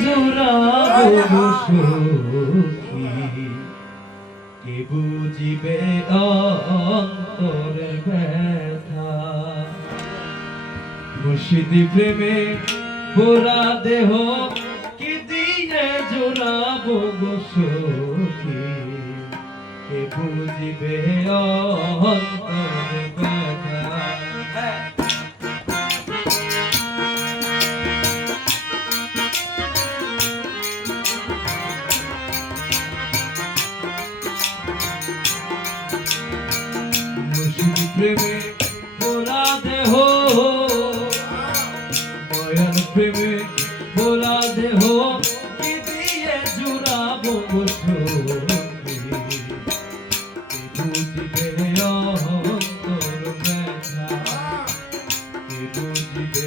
জোড়াবো সখী কে বুঝিবে অন্তরের ব্যথা মুর্শিদি প্রেমে পোড়া দেহ কি দিয়ে জোড়াবো সখী কে বুঝিবে অন্তরের ব্যথা প্রেমে পোড়া দেহ দয়াল প্রেমে পোড়া দেহ কি দিয়ে জুড়াবো সখী বুঝিবে অন্তর ব্যথা বুঝিবে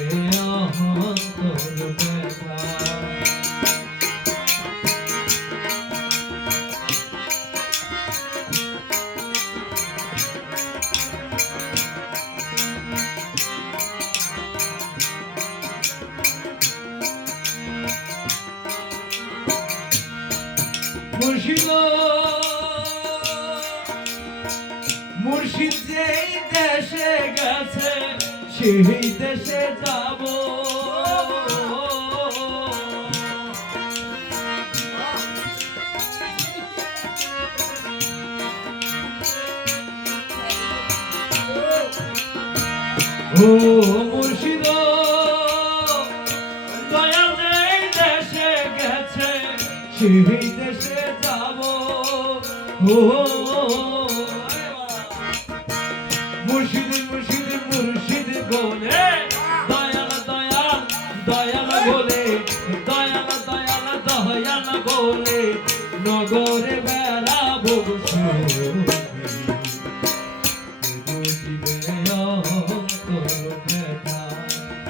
অন্তর ব্যথা মুর্শিদ যেই দেশে গেছে সেই দেশে যাব ও মুর্শিদ দয়াল যেই দেশে গেছে সেই দেশে যাব ও মুর্শিদ মুর্শিদ মুর্শিদ বলে দয়াল দয়াল দয়াল বলে দয়াল দয়াল দয়াল বলে নগরে বেড়াবো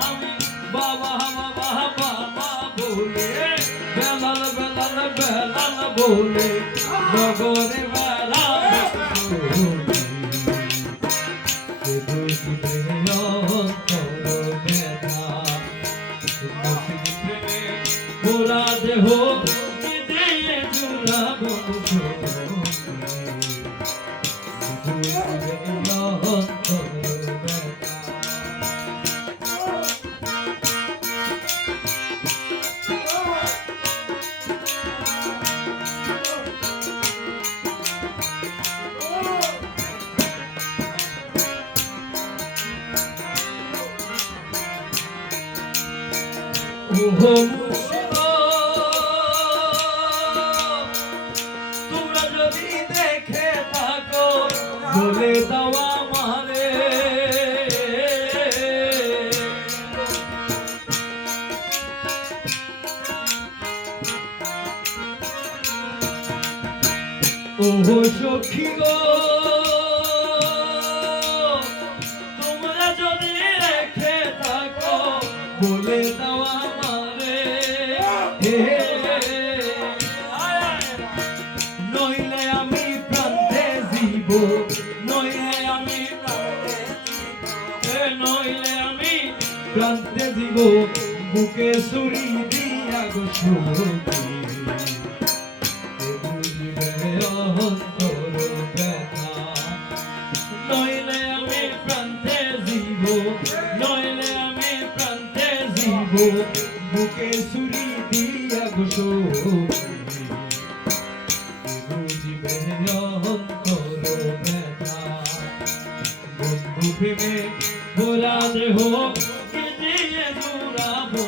আমি বাবা বাবা বাবা বলে বেলাল বেলাল বেলাল বলে নগরে বেড়াবো পোড়া দেহ দিয়ে জুড়াবো তোমরা যদি দেখে থাকো বলে দাও আমারে ও সখী গো তোমরা যদি দেখে থাকো বলে দাও নইলে আমি প্রান্তে জীব নইলে আমি নইলে আমি প্রান্তে জীব বুকে ছুরি দিয়া গো সখী বুঝিবে অন্তর ব্যথা নইলে আমি প্রান্তে জীব নইলে আমি প্রান্তে জীব বুকে ছুরি দিয়া গো সখী বুঝিবে অন্তর ব্যথা বন্ধু প্রেমে ভোলা দেহ কি দিয়ে জুড়াবো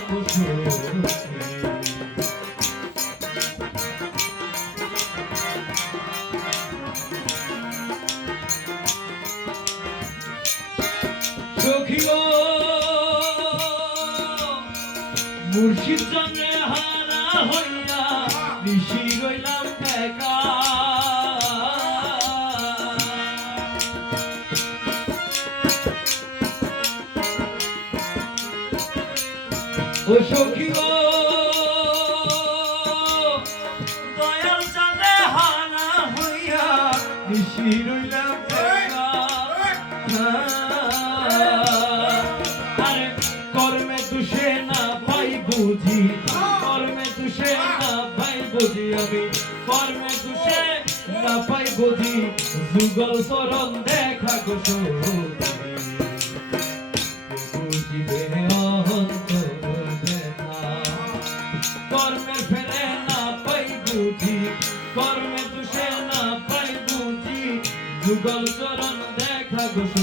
সখী গো মুর্শিদ জন্যে হারা হইয়া নিশি রইলাম একা ও সখী গো দয়াল চাঁদে হারা হইয়া নিশি রইলাম একা আরে কর্মে তুষে না পাই বুঝি কর্মে দোষে না পাই বুঝি আমি কর্মের দোষে না পাই বুঝি যুগল চরণ দেখা গো বুঝিবে অন্তর ব্যথা কর্মের ফেলে না পাই বুঝি কর্মের দোষে না পাই বুঝি যুগল চরণ দেখা গো